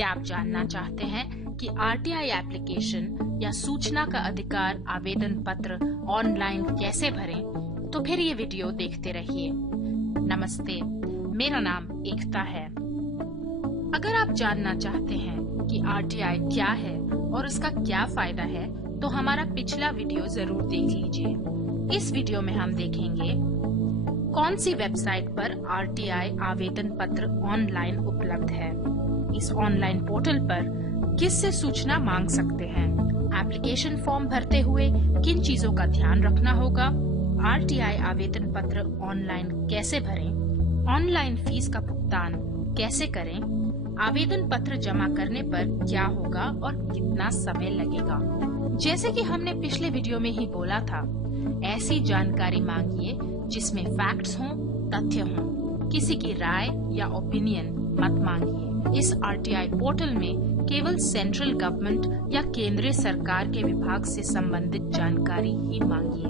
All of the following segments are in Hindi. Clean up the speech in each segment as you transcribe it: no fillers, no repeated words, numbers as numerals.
क्या आप जानना चाहते हैं कि आरटीआई एप्लीकेशन या सूचना का अधिकार आवेदन पत्र ऑनलाइन कैसे भरें? तो फिर ये वीडियो देखते रहिए। नमस्ते, मेरा नाम एकता है। अगर आप जानना चाहते हैं कि आरटीआई क्या है और उसका क्या फायदा है, तो हमारा पिछला वीडियो जरूर देख लीजिए। इस वीडियो में हम देखेंगे कौन सी वेबसाइट पर आरटीआई आवेदन पत्र ऑनलाइन उपलब्ध है, इस ऑनलाइन पोर्टल पर किससे सूचना मांग सकते हैं, एप्लीकेशन फॉर्म भरते हुए किन चीजों का ध्यान रखना होगा, आरटीआई आवेदन पत्र ऑनलाइन कैसे भरें, ऑनलाइन फीस का भुगतान कैसे करें, आवेदन पत्र जमा करने पर क्या होगा और कितना समय लगेगा। जैसे कि हमने पिछले वीडियो में ही बोला था, ऐसी जानकारी मांगिए जिसमें फैक्ट्स हों, तथ्य हों, किसी की राय या ओपिनियन मत मांगिए। इस आरटीआई पोर्टल में केवल सेंट्रल गवर्नमेंट या केंद्रीय सरकार के विभाग से संबंधित जानकारी ही मांगिए।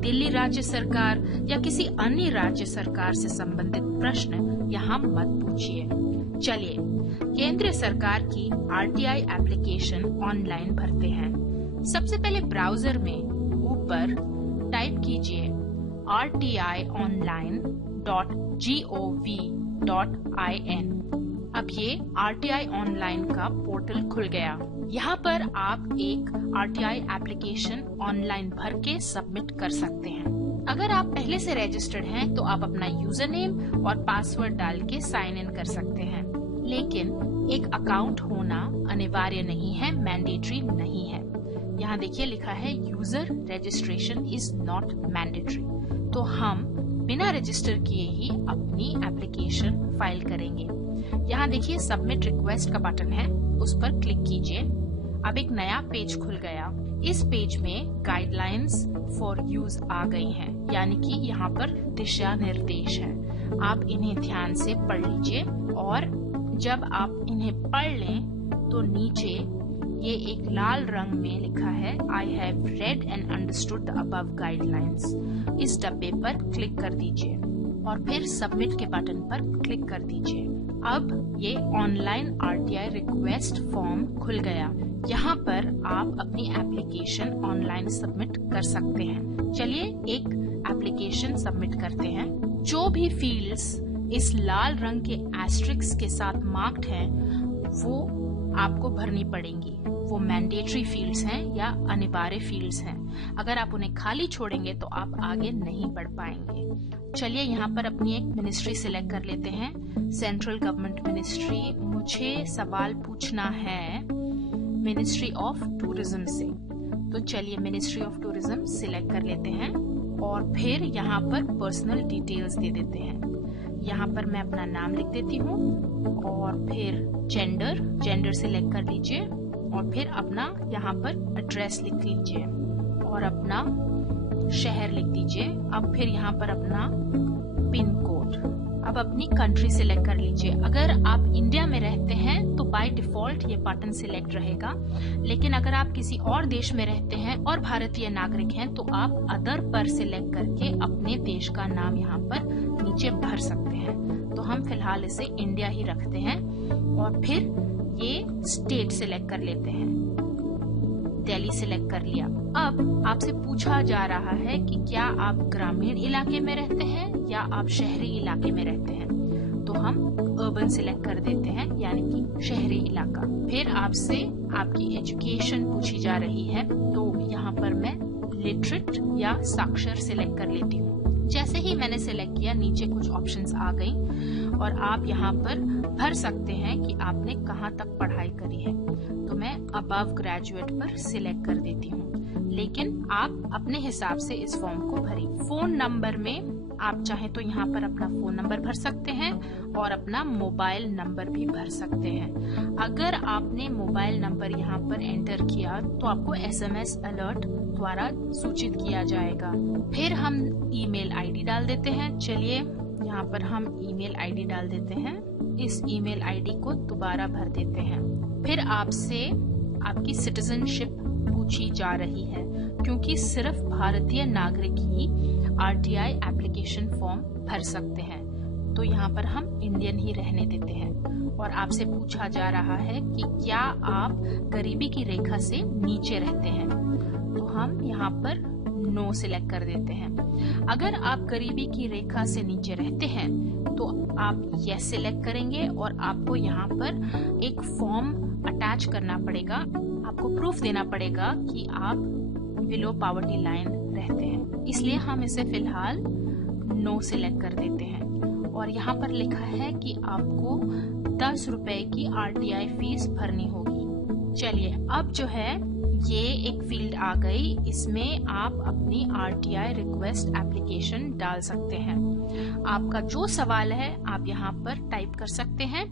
दिल्ली राज्य सरकार या किसी अन्य राज्य सरकार से संबंधित प्रश्न यहाँ मत पूछिए। चलिए केंद्र सरकार की आरटीआई एप्लीकेशन ऑनलाइन भरते हैं। सबसे पहले ब्राउजर में ऊपर टाइप कीजिए rti.online.gov.in। अब ये आरटीआई ऑनलाइन का पोर्टल खुल गया। यहाँ पर आप एक आरटीआई एप्लीकेशन ऑनलाइन भर के सबमिट कर सकते हैं। अगर आप पहले से रजिस्टर्ड हैं, तो आप अपना यूजर नेम और पासवर्ड डाल के साइन इन कर सकते हैं। लेकिन एक अकाउंट होना अनिवार्य नहीं है, मैंडेटरी नहीं है। यहाँ देखिए लिखा है user registration is not mandatory. तो हम बिना रजिस्टर किए ही अपनी एप्लीकेशन फाइल करेंगे। यहाँ देखिए सबमिट रिक्वेस्ट का बटन है, उस पर क्लिक कीजिए। अब एक नया पेज खुल गया। इस पेज में गाइडलाइंस फॉर यूज आ गई हैं, यानी कि यहाँ पर दिशा निर्देश है। आप इन्हें ध्यान से पढ़ लीजिए और जब आप इन्हें पढ़ लें तो नीचे ये एक लाल रंग में लिखा है I have read and understood the above guidelines। इस डब्बे पर क्लिक कर दीजिए और फिर सबमिट के बटन पर क्लिक कर दीजिए। अब ये ऑनलाइन आरटीआई रिक्वेस्ट फॉर्म खुल गया। यहाँ पर आप अपनी एप्लीकेशन ऑनलाइन सबमिट कर सकते हैं। चलिए एक एप्लीकेशन सबमिट करते हैं। जो भी फील्ड्स इस लाल रंग के एस्ट्रिक्स के साथ मार्क्ड हैं, वो आपको भरनी पड़ेंगी। वो मैंडेटरी फील्ड्स हैं या अनिवार्य फील्ड्स हैं। अगर आप उन्हें खाली छोड़ेंगे तो आप आगे नहीं बढ़ पाएंगे। चलिए यहाँ पर अपनी एक मिनिस्ट्री सिलेक्ट कर लेते हैं। Central government ministry. मुझे सवाल पूछना है मिनिस्ट्री ऑफ टूरिज्म से, तो चलिए मिनिस्ट्री ऑफ टूरिज्म सिलेक्ट कर लेते हैं और फिर यहाँ पर पर्सनल डिटेल्स दे देते हैं। यहाँ पर मैं अपना नाम लिख देती हूँ और फिर जेंडर सिलेक्ट कर लीजिए और फिर अपना यहाँ पर एड्रेस लिख लीजिए और अपना शहर लिख दीजिए। अब फिर यहाँ पर अपना पिन कोड। अब अपनी कंट्री सिलेक्ट कर लीजिए। अगर आप इंडिया में रहते हैं तो बाय डिफॉल्ट ये बटन सिलेक्ट रहेगा, लेकिन अगर आप किसी और देश में रहते हैं और भारतीय नागरिक हैं तो आप अदर पर सिलेक्ट करके अपने देश का नाम यहाँ पर नीचे भर सकते हैं। तो हम फिलहाल इसे इंडिया ही रखते हैं और फिर ये स्टेट सिलेक्ट कर लेते हैं। दिल्ली सिलेक्ट कर लिया। अब आपसे पूछा जा रहा है कि क्या आप ग्रामीण इलाके में रहते हैं या आप शहरी इलाके में रहते हैं, तो हम अर्बन सिलेक्ट कर देते हैं, यानी कि शहरी इलाका। फिर आपसे आपकी एजुकेशन पूछी जा रही है, तो यहाँ पर मैं लिटरेट या साक्षर सिलेक्ट कर लेती हूँ। जैसे ही मैंने सिलेक्ट किया, नीचे कुछ ऑप्शंस आ गई और आप यहाँ पर भर सकते हैं कि आपने कहाँ तक पढ़ाई करी है। तो मैं अबव ग्रेजुएट पर सिलेक्ट कर देती हूँ, लेकिन आप अपने हिसाब से इस फॉर्म को भरिए। फोन नंबर में आप चाहें तो यहाँ पर अपना फोन नंबर भर सकते हैं और अपना मोबाइल नंबर भी भर सकते हैं। अगर आपने मोबाइल नंबर यहाँ पर एंटर किया तो आपको एसएमएस अलर्ट द्वारा सूचित किया जाएगा। फिर हम ईमेल आईडी डाल देते हैं। चलिए यहाँ पर हम ईमेल आईडी डाल देते हैं। इस ईमेल आईडी को दोबारा भर देते हैं। फिर आपसे आपकी सिटीजनशिप पूछी जा रही है, क्योंकि सिर्फ भारतीय नागरिक ही आरटीआई एप्लीकेशन फॉर्म भर सकते हैं। तो यहाँ पर हम इंडियन ही रहने देते हैं। और आपसे पूछा जा रहा है कि क्या आप गरीबी की रेखा से नीचे रहते हैं, तो हम यहाँ पर नो सिलेक्ट कर देते हैं। अगर आप गरीबी की रेखा से नीचे रहते हैं तो आप यस सिलेक्ट करेंगे और आपको यहाँ पर एक फॉर्म अटैच करना पड़ेगा। आपको प्रूफ देना पड़ेगा कि आप बिलो पॉवर्टी लाइन रहते हैं, इसलिए हम इसे फिलहाल नो सिलेक्ट कर देते हैं। और यहाँ पर लिखा है कि आपको 10 रुपए की RTI फीस भरनी होगी। चलिए, अब जो है ये एक फील्ड आ गई, इसमें आप अपनी RTI रिक्वेस्ट एप्लीकेशन डाल सकते हैं। आपका जो सवाल है आप यहाँ पर टाइप कर सकते हैं,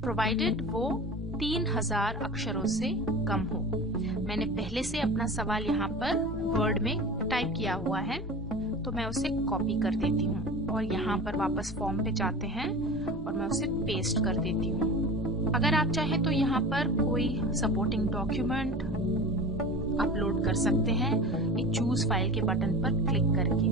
प्रोवाइडेड वो 3000 अक्षरों से कम हो। मैंने पहले से अपना सवाल यहाँ पर वर्ड में टाइप किया हुआ है, तो मैं उसे कॉपी कर देती हूँ और यहाँ पर वापस फॉर्म पे जाते हैं और मैं उसे पेस्ट कर देती हूँ। अगर आप चाहें तो यहाँ पर कोई सपोर्टिंग डॉक्यूमेंट अपलोड कर सकते हैं एक चूज फाइल के बटन पर क्लिक करके।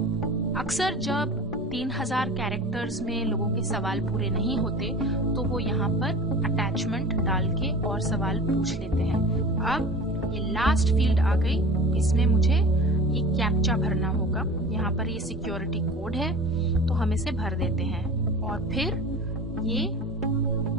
अक्सर जब 3000 कैरेक्टर्स में लोगों के सवाल पूरे नहीं होते तो वो यहाँ पर अटैचमेंट डाल के और सवाल पूछ लेते हैं। अब ये लास्ट फील्ड आ गई, इसमें मुझे ये कैप्चा भरना होगा। यहाँ पर ये सिक्योरिटी कोड है, तो हम इसे भर देते हैं और फिर ये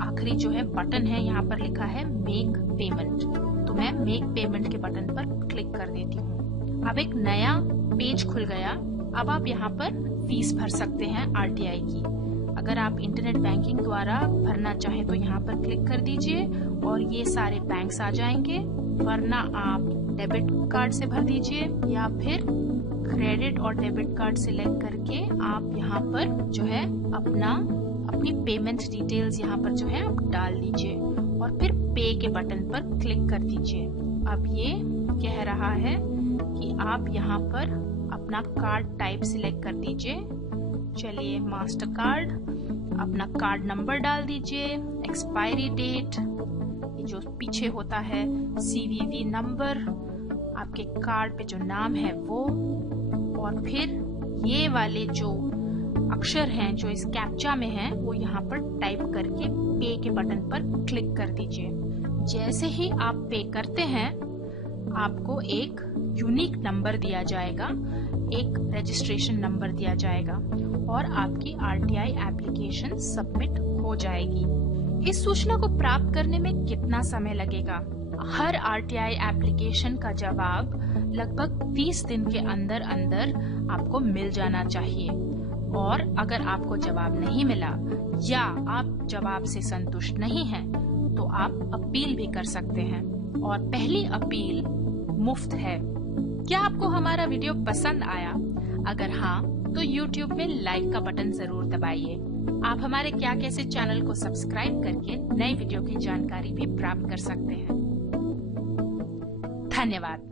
आखिरी जो है बटन है, यहाँ पर लिखा है मेक पेमेंट, तो मैं मेक पेमेंट के बटन पर क्लिक कर देती हूँ। अब एक नया पेज खुल गया। अब आप यहाँ पर फीस भर सकते हैं RTI की। अगर आप इंटरनेट बैंकिंग द्वारा भरना चाहें तो यहाँ पर क्लिक कर दीजिए और ये सारे बैंक्स आ जाएंगे, वरना आप डेबिट कार्ड से भर दीजिए या फिर क्रेडिट और डेबिट कार्ड सिलेक्ट करके आप यहाँ पर जो है अपनी पेमेंट डिटेल्स यहाँ पर जो है आप डाल दीजिए और फिर पे के बटन पर क्लिक कर दीजिए। अब ये कह रहा है कि आप यहाँ पर अपना कार्ड टाइप सिलेक्ट कर दीजिए। चलिए, मास्टर कार्ड, अपना कार्ड नंबर डाल दीजिए, एक्सपायरी डेट, जो पीछे होता है CVV नंबर, आपके कार्ड पे जो नाम है वो, और फिर ये वाले जो अक्षर हैं जो इस कैप्चा में हैं वो यहाँ पर टाइप करके पे के बटन पर क्लिक कर दीजिए। जैसे ही आप पे करते हैं आपको एक यूनिक नंबर दिया जाएगा, एक रजिस्ट्रेशन नंबर दिया जाएगा और आपकी RTI एप्लीकेशन सबमिट हो जाएगी। इस सूचना को प्राप्त करने में कितना समय लगेगा? हर RTI एप्लीकेशन का जवाब लगभग 30 दिन के अंदर अंदर आपको मिल जाना चाहिए। और अगर आपको जवाब नहीं मिला या आप जवाब से संतुष्ट नहीं हैं, तो आप अपील भी कर सकते हैं और पहली अपील मुफ्त है। क्या आपको हमारा वीडियो पसंद आया? अगर हाँ, तो YouTube में लाइक का बटन जरूर दबाइए। आप हमारे क्या कैसे चैनल को सब्सक्राइब करके नए वीडियो की जानकारी भी प्राप्त कर सकते हैं। धन्यवाद।